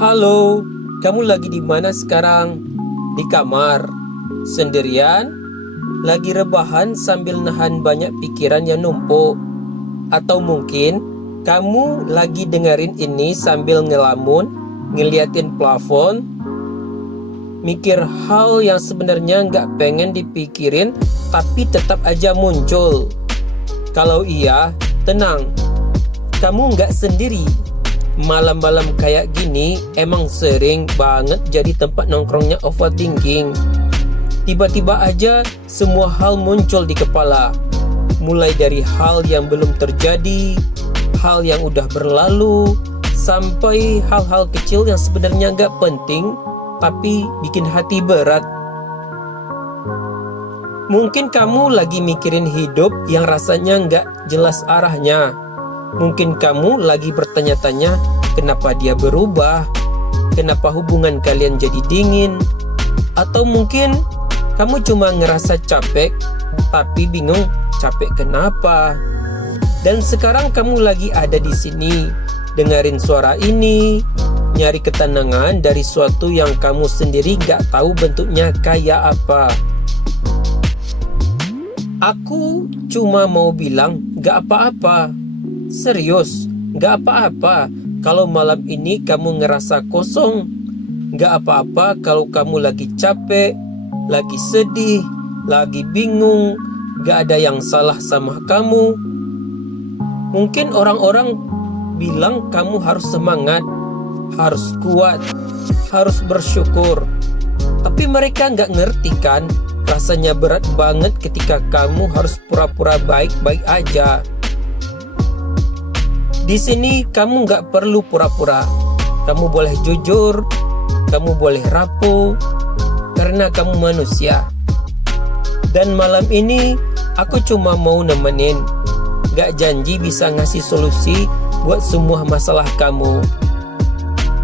Halo, kamu lagi di mana sekarang? Di kamar? Sendirian? Lagi rebahan sambil nahan banyak pikiran yang numpuk? Atau mungkin kamu lagi dengerin ini sambil ngelamun, ngeliatin plafon, mikir hal yang sebenarnya nggak pengen dipikirin tapi tetap aja muncul. Kalau iya, tenang, kamu nggak sendiri. Malam-malam kayak gini emang sering banget jadi tempat nongkrongnya overthinking. Tiba-tiba aja semua hal muncul di kepala. Mulai dari hal yang belum terjadi, hal yang udah berlalu, sampai hal-hal kecil yang sebenarnya gak penting tapi bikin hati berat. Mungkin kamu lagi mikirin hidup yang rasanya gak jelas arahnya. Mungkin kamu lagi bertanya-tanya kenapa dia berubah, kenapa hubungan kalian jadi dingin, atau mungkin kamu cuma ngerasa capek tapi bingung capek kenapa. Dan sekarang kamu lagi ada di sini, dengerin suara ini, nyari ketenangan dari suatu yang kamu sendiri gak tahu bentuknya kayak apa. Aku cuma mau bilang gak apa-apa. Serius, gak apa-apa kalau malam ini kamu ngerasa kosong. Gak apa-apa kalau kamu lagi capek, lagi sedih, lagi bingung. Gak ada yang salah sama kamu. Mungkin orang-orang bilang kamu harus semangat, harus kuat, harus bersyukur. Tapi mereka gak ngerti kan, rasanya berat banget ketika kamu harus pura-pura baik-baik aja. Di sini kamu gak perlu pura-pura. Kamu boleh jujur, kamu boleh rapuh, karena kamu manusia. Dan malam ini aku cuma mau nemenin. Gak janji bisa ngasih solusi buat semua masalah kamu.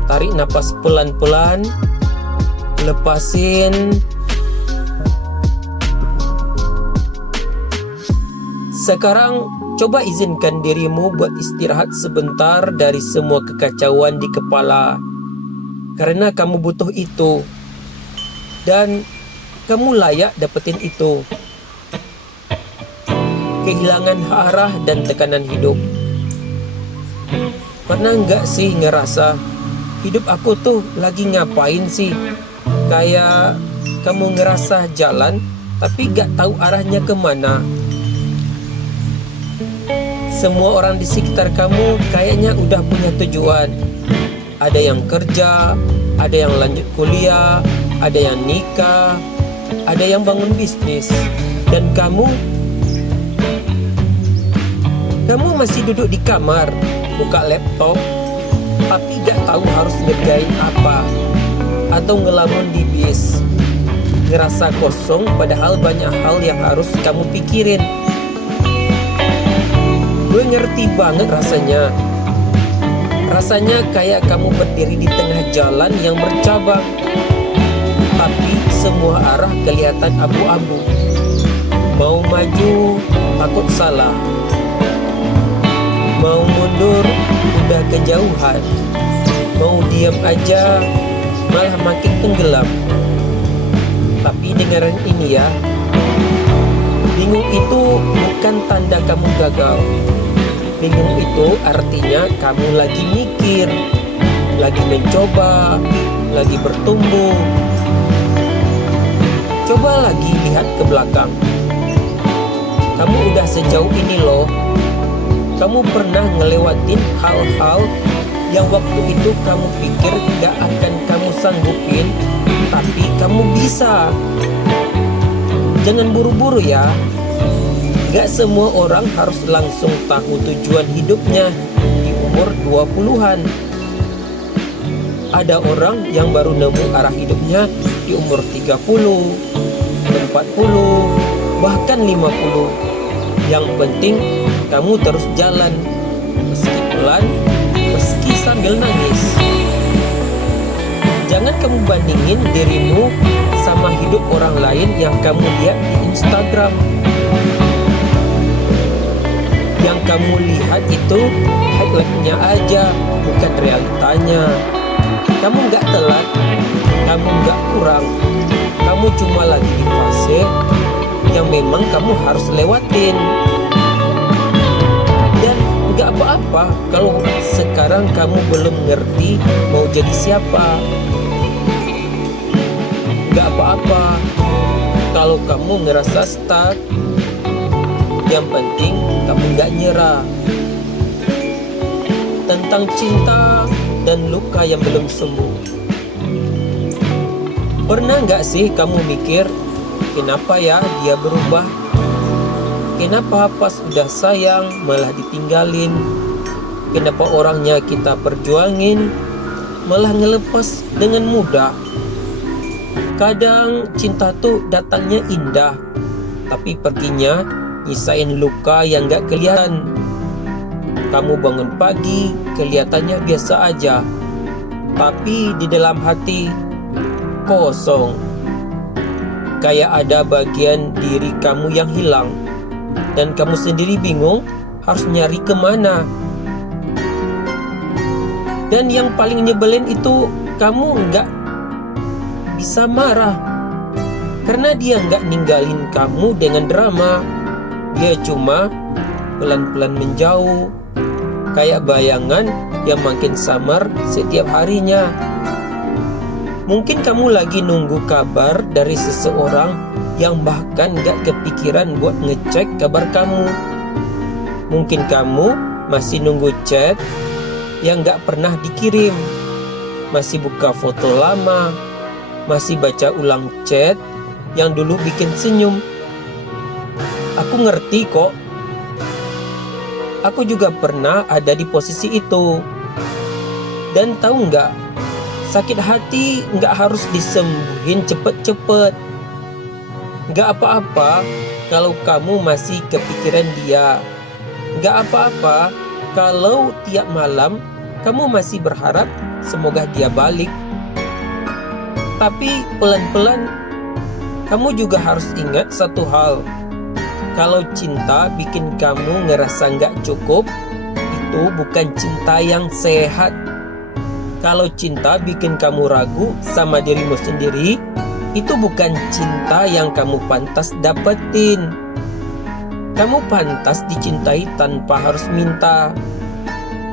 Tarik napas pelan-pelan, lepasin. Sekarang coba izinkan dirimu buat istirahat sebentar dari semua kekacauan di kepala. Karena kamu butuh itu. Dan kamu layak dapetin itu. Kehilangan arah dan tekanan hidup. Pernah nggak sih ngerasa hidup aku tuh lagi ngapain sih? Kayak kamu ngerasa jalan tapi gak tahu arahnya kemana. Semua orang di sekitar kamu kayaknya udah punya tujuan. Ada yang kerja, ada yang lanjut kuliah, ada yang nikah, ada yang bangun bisnis. Dan kamu masih duduk di kamar, buka laptop, tapi gak tahu harus ngerjain apa. Atau ngelamun di bis, ngerasa kosong padahal banyak hal yang harus kamu pikirin. Gue ngerti banget rasanya. Rasanya kayak kamu berdiri di tengah jalan yang bercabang, tapi semua arah kelihatan abu-abu. Mau maju, takut salah. Mau mundur, udah kejauhan. Mau diam aja, malah makin tenggelam. Tapi dengerin ini ya, bingung itu bukan tanda kamu gagal. Bingung itu artinya kamu lagi mikir, lagi mencoba, lagi bertumbuh. Coba lagi lihat ke belakang. Kamu udah sejauh ini loh. Kamu pernah ngelewatin hal-hal yang waktu itu kamu pikir gak akan kamu sanggupin, tapi kamu bisa. Jangan buru-buru ya. Gak semua orang harus langsung tahu tujuan hidupnya di umur 20-an. Ada orang yang baru nemu arah hidupnya di umur 30, 40, bahkan 50. Yang penting kamu terus jalan, meski pelan, meski sambil nangis. Jangan kamu bandingin dirimu sama hidup orang lain yang kamu lihat di Instagram. Yang kamu lihat itu highlight-nya aja, bukan realitanya. Kamu nggak telat, kamu nggak kurang. Kamu cuma lagi di fase yang memang kamu harus lewatin. Dan nggak apa-apa kalau sekarang kamu belum ngerti mau jadi siapa. Nggak apa-apa kalau kamu ngerasa stuck. Yang penting kamu nggak nyerah. Tentang cinta dan luka yang belum sembuh. Pernah nggak sih kamu mikir, kenapa ya dia berubah? Kenapa pas udah sayang malah ditinggalin? Kenapa orangnya kita perjuangin malah ngelepas dengan mudah? Kadang cinta tuh datangnya indah, tapi perginya nyisain luka yang gak kelihatan. Kamu bangun pagi, kelihatannya biasa aja, tapi di dalam hati kosong. Kayak ada bagian diri kamu yang hilang, dan kamu sendiri bingung harus nyari kemana. Dan yang paling nyebelin itu kamu nggak bisa marah, karena dia nggak ninggalin kamu dengan drama. Dia cuma pelan-pelan menjauh, kayak bayangan yang makin samar setiap harinya. Mungkin kamu lagi nunggu kabar dari seseorang yang bahkan gak kepikiran buat ngecek kabar kamu. Mungkin kamu masih nunggu chat yang gak pernah dikirim, masih buka foto lama, masih baca ulang chat yang dulu bikin senyum. Aku ngerti kok. Aku juga pernah ada di posisi itu. Dan tahu nggak, sakit hati nggak harus disembuhin cepet-cepet. Nggak apa-apa kalau kamu masih kepikiran dia. Nggak apa-apa kalau tiap malam kamu masih berharap semoga dia balik. Tapi pelan-pelan kamu juga harus ingat satu hal. Kalau cinta bikin kamu ngerasa nggak cukup, itu bukan cinta yang sehat. Kalau cinta bikin kamu ragu sama dirimu sendiri, itu bukan cinta yang kamu pantas dapetin. Kamu pantas dicintai tanpa harus minta.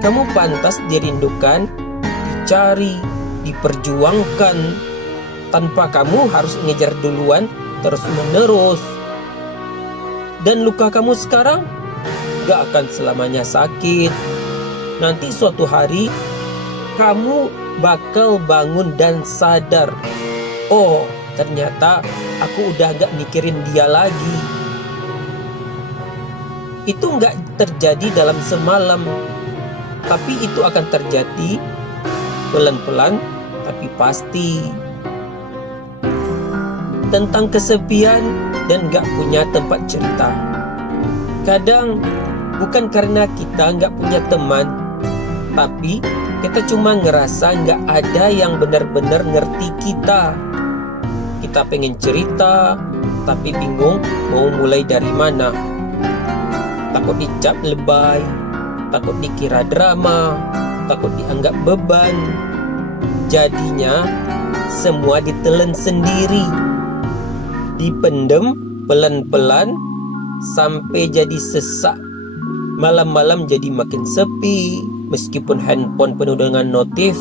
Kamu pantas dirindukan, dicari, diperjuangkan, tanpa kamu harus ngejar duluan terus-menerus. Dan luka kamu sekarang gak akan selamanya sakit. Nanti suatu hari kamu bakal bangun dan sadar, oh ternyata aku udah gak mikirin dia lagi. Itu gak terjadi dalam semalam, tapi itu akan terjadi pelan-pelan tapi pasti. Tentang kesepian dan gak punya tempat cerita. Kadang bukan karena kita gak punya teman, tapi kita cuma ngerasa gak ada yang benar-benar ngerti kita. Kita pengen cerita, tapi bingung mau mulai dari mana. Takut dicap lebay, takut dikira drama, takut dianggap beban. Jadinya semua ditelan sendiri, dipendem pelan-pelan sampai jadi sesak. Malam-malam jadi makin sepi, meskipun handphone penuh dengan notif,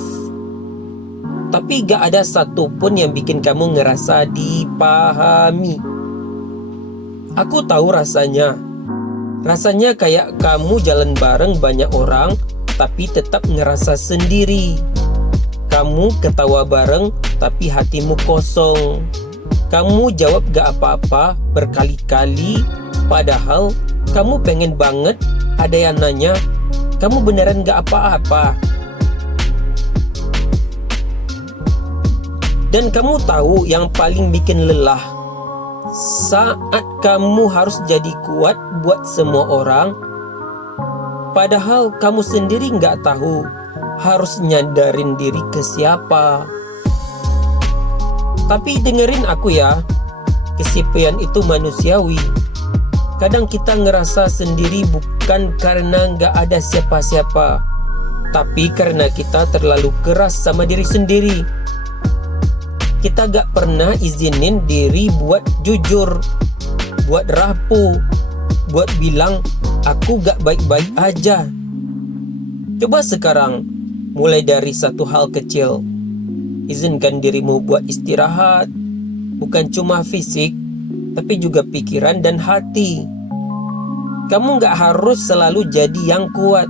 tapi gak ada satupun yang bikin kamu ngerasa dipahami. Aku tahu rasanya. Rasanya kayak kamu jalan bareng banyak orang, tapi tetap ngerasa sendiri. Kamu ketawa bareng, tapi hatimu kosong. Kamu jawab gak apa-apa berkali-kali, padahal kamu pengen banget ada yang nanya, kamu beneran gak apa-apa? Dan kamu tahu yang paling bikin lelah? Saat kamu harus jadi kuat buat semua orang, padahal kamu sendiri gak tahu harus nyadarin diri ke siapa. Tapi dengerin aku ya, kesepian itu manusiawi. Kadang kita ngerasa sendiri bukan karena gak ada siapa-siapa, Tapi karena kita terlalu keras sama diri sendiri, kita gak pernah izinin diri buat jujur, buat rapuh, buat bilang aku gak baik-baik aja. Coba sekarang, mulai dari satu hal kecil. Izinkan dirimu buat istirahat, bukan cuma fisik, tapi juga pikiran dan hati. Kamu gak harus selalu jadi yang kuat,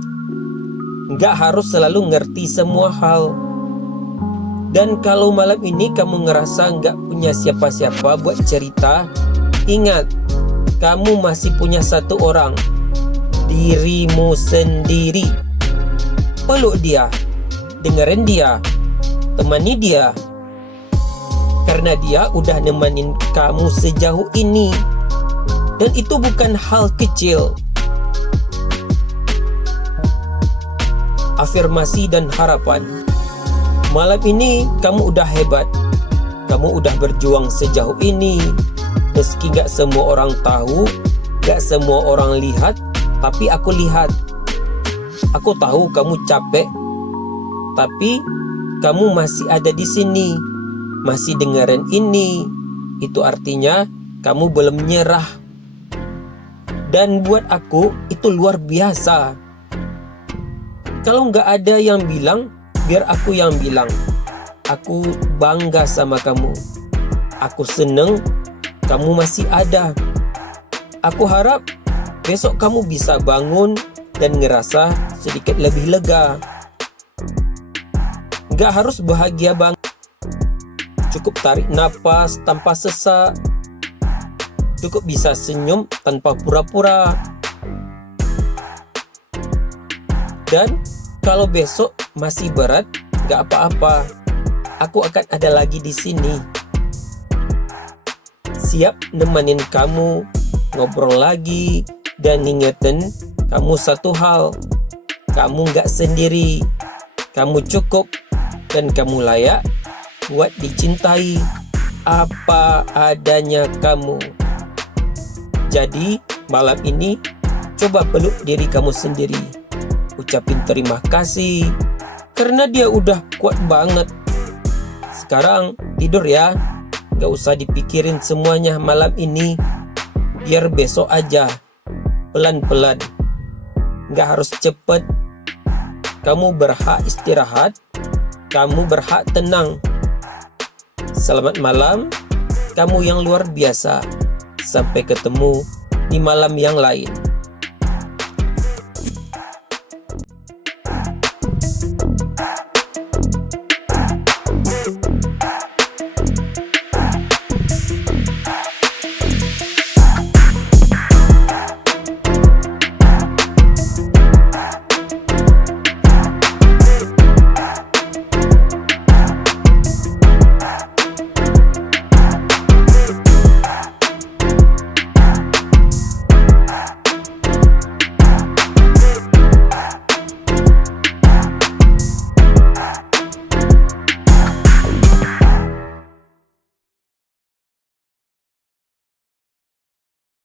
gak harus selalu ngerti semua hal. Dan kalau malam ini kamu ngerasa gak punya siapa-siapa buat cerita, ingat, kamu masih punya satu orang, dirimu sendiri. Peluk dia, dengerin dia, temani dia, karena dia udah nemenin kamu sejauh ini. Dan itu bukan hal kecil. Afirmasi dan harapan. Malam ini kamu udah hebat. Kamu udah berjuang sejauh ini. Meski gak semua orang tahu, gak semua orang lihat, tapi aku lihat. Aku tahu kamu capek, tapi kamu masih ada di sini, masih dengerin ini. Itu artinya kamu belum nyerah. Dan buat aku itu luar biasa. Kalau nggak ada yang bilang, biar aku yang bilang. Aku bangga sama kamu. Aku seneng kamu masih ada. Aku harap besok kamu bisa bangun dan ngerasa sedikit lebih lega. Gak harus bahagia banget. Cukup tarik napas tanpa sesak. Cukup bisa senyum tanpa pura-pura. Dan kalau besok masih berat, gak apa-apa. Aku akan ada lagi di sini. Siap nemenin kamu, ngobrol lagi, dan ngingetin kamu satu hal. Kamu gak sendiri. Kamu cukup. Dan kamu layak buat dicintai apa adanya kamu. Jadi malam ini coba peluk diri kamu sendiri. Ucapin terima kasih karena dia udah kuat banget. Sekarang tidur ya. Gak usah dipikirin semuanya malam ini. Biar besok aja. Pelan-pelan. Gak harus cepet. Kamu berhak istirahat. Kamu berhak tenang. Selamat malam, kamu yang luar biasa. Sampai ketemu di malam yang lain.